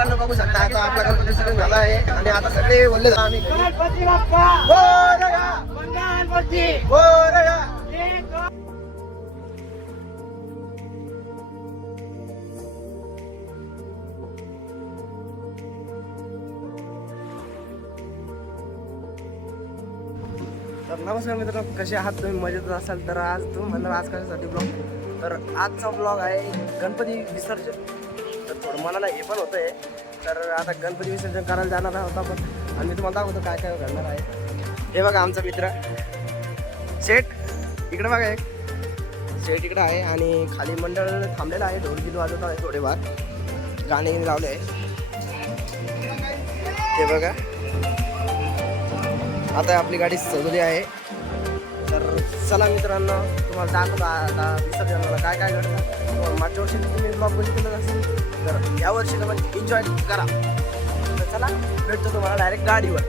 मित्रांनो बघू शकता आता आपला गणपती विसर्जन झाला आहे आणि आता सगळे बोलले आम्ही गणपती बाप्पा मोरया, मंगळागणपती मोरया. तर नमस्कार मित्रांनो, कसे आहात तुम्ही? मजेत असाल तर आज तुम्ही म्हणणार आज कशासाठी ब्लॉग, तर आजचा ब्लॉग आहे गणपती विसर्जन. तर थोडं मनाला हे पण होतं आहे, तर आता गणपती विसर्जन करायला जाणार आहोत आपण आणि मी तुम्हाला दाखवतो काय काय घडणार आहे. हे बघा आमचा मित्र शेठ, इकडे बघा एक शेठ इकडे आहे आणि खाली मंडळ थांबलेलं आहे, ढोलकी वाजवत आहे, थोडेफार गाणे लावले आहे. हे बघा आता आपली गाडी सजवली आहे. तर चला मित्रांनो, तुम्हाला दाखवतो आता विसर्जनाला काय काय घडतं. मागच्या वर्षी तुम्ही ब्लॉग बघितलं असेल, तर या वर्षी म्हणजे एन्जॉय करा. तर चला भेटतो तुम्हाला डायरेक्ट गाडीवर.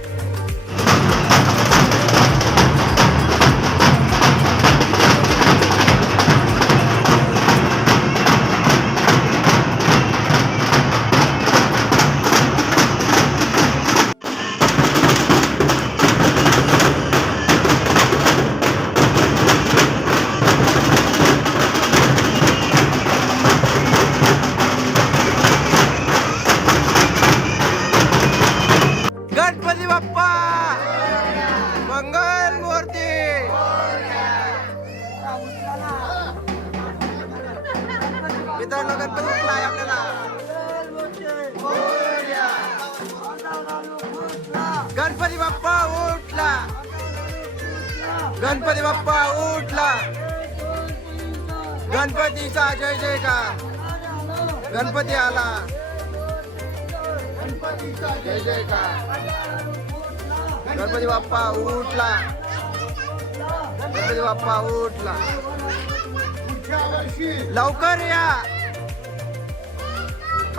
गणपती बाप्पा मंगल मूर्ती. मित्रांनो गणपती उठला आहे आपल्याला. गणपती बाप्पा उठला, गणपती बाप्पा उठला, गणपतीचा जय जयकार, गणपती आला, जय जयकार, गणपती बाप्पा उठला, गणपती बाप्पा उठला. लवकर या,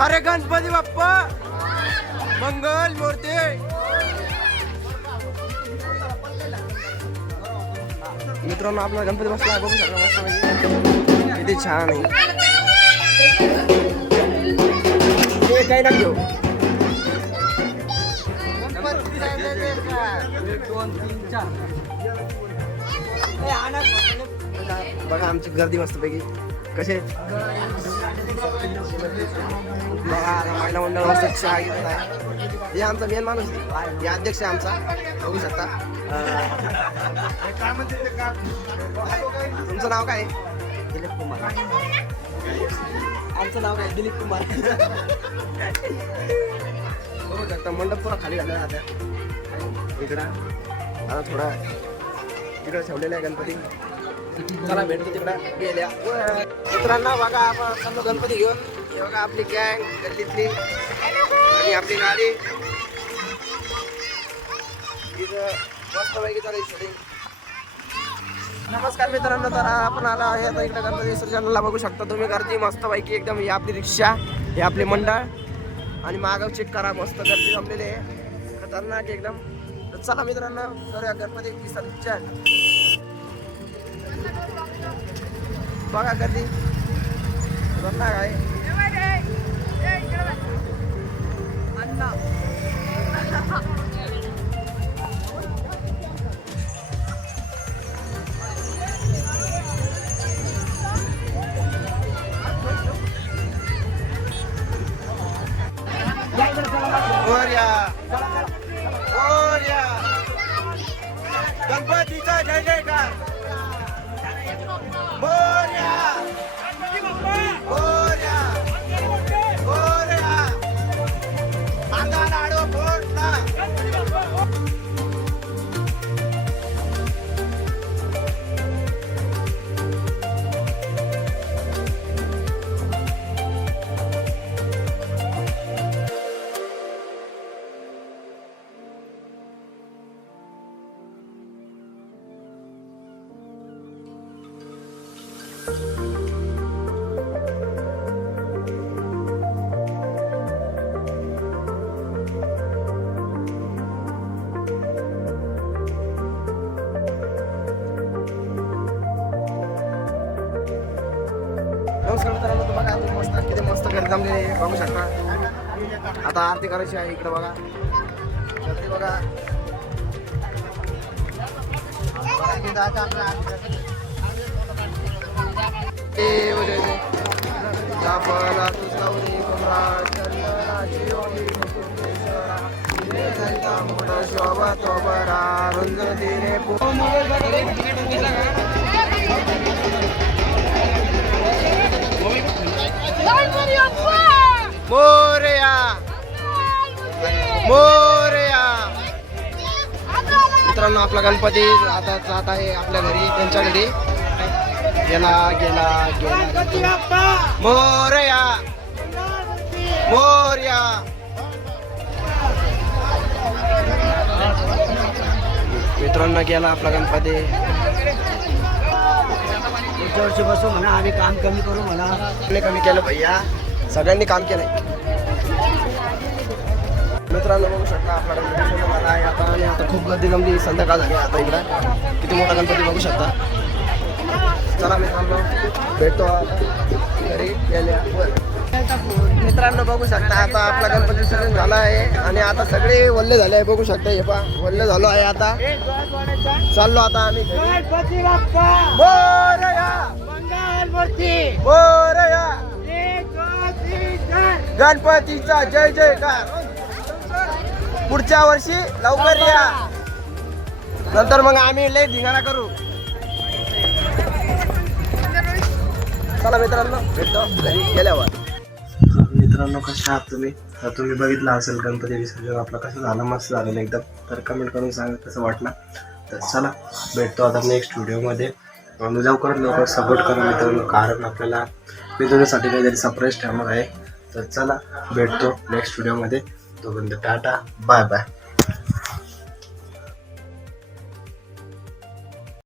अरे गणपती बाप्पा मंगल मूर्ती. मित्रांनो आपला गणपती बसला बघू शकता, मस्त किती छान आहे. हे काही ना घेऊ. बघा आमची गर्दी मस्त पैकी कसे बघा महिला मंडळ मस्त चहा घेत आहे. हे आमचा मेन माणूस, हे अध्यक्ष आहे आमचा, बघू शकता. तुमचं नाव काय? दिलीप कुमार. आमचं नाव काय? दिलीप कुमार. बघू शकता मंडप पुरा खाली झालेला आता. इकडं आता थोडा तिकडे ठेवलेला आहे गणपती. चला भेटतो तिकडं गेल्या. मित्रांनो बघा आपण चाललो गणपती घेऊन. हे बघा आपली गँग गल्लीतली आणि आपली गाडी इथं मस्तपैकी चालू शूटिंग. नमस्कार मित्रांनो, तर आपण आला आहे आता इकडे गणपती विसर्जनाला. बघू शकता तुम्ही गर्दी मस्तपैकी एकदम. ही आपली रिक्षा, हे आपले मंडळ आणि मागं चेक करा, मस्त गर्दी जमलेली आहे, खतरनाक एकदम. तर चला मित्रांनो करूया गणपती विसर्जन. बघा गर्दी खतरनाक आहे. गणपतीचा जय जयकार. मोरया, मोरया, मोरया. आता लाडू फोडला. जमलेले बघू शकता. आता आरती करायची आहे इकडे बघा. गर्दी बघा. मोरया मोरया. मित्रांनो आपला गणपती आता जात आहे आपल्या घरी, त्यांच्या घरी. गेला गेला गेला. मोरया मोरया. मित्रांनो गेला आपला गणपती. पुढच्या वर्षी बसू म्हणा, आम्ही काम कमी करू म्हणा. कमी केलं भैया, सगळ्यांनी काम केलंय. मित्रांनो बघू शकता आपला गणपती सजवला झाला आहे आता. आणि आता खूप गर्दी जमली, संध्याकाळ झाली आता. इकडं किती मोठा गणपती बघू शकता. चला मित्रांनो भेटतो घरी गेल्यावर. मित्रांनो बघू शकता आता आपला गणपती विसर्जन झाला आहे. आणि आता सगळे वल्ले झाले आहे बघू शकता. हे पहा वल्ले झालो आहे आता. चाललो आता आम्ही घरी. गणपती बाप्पा मोरया मंगलमूर्ती मोरया. जय. गणपतीचा जय जयकार. पुढच्या वर्षी लवकर या, नंतर मग आम्ही लय धिंगाणा करू. चला मित्रांनो भेटतो घरी गेल्यावर. मित्रांनो कसे आहात तुम्ही? तर तुम्ही बघितलं असेल गणपती विसर्जन आपलं कसं झालं, मस्त झालेलं एकदम. तर कमेंट करून सांगा कसं वाटलं. तर चला भेटतो आता नेक्स्ट व्हिडिओमध्ये. लवकरात लवकर सपोर्ट करा मित्रांनो, कारण आपल्याला मी तुझ्यासाठी काहीतरी सरप्राईज ठेवणार आहे. तर चला भेटतो नेक्स्ट व्हिडिओमध्ये. तोपर्यंत टाटा बाय बाय.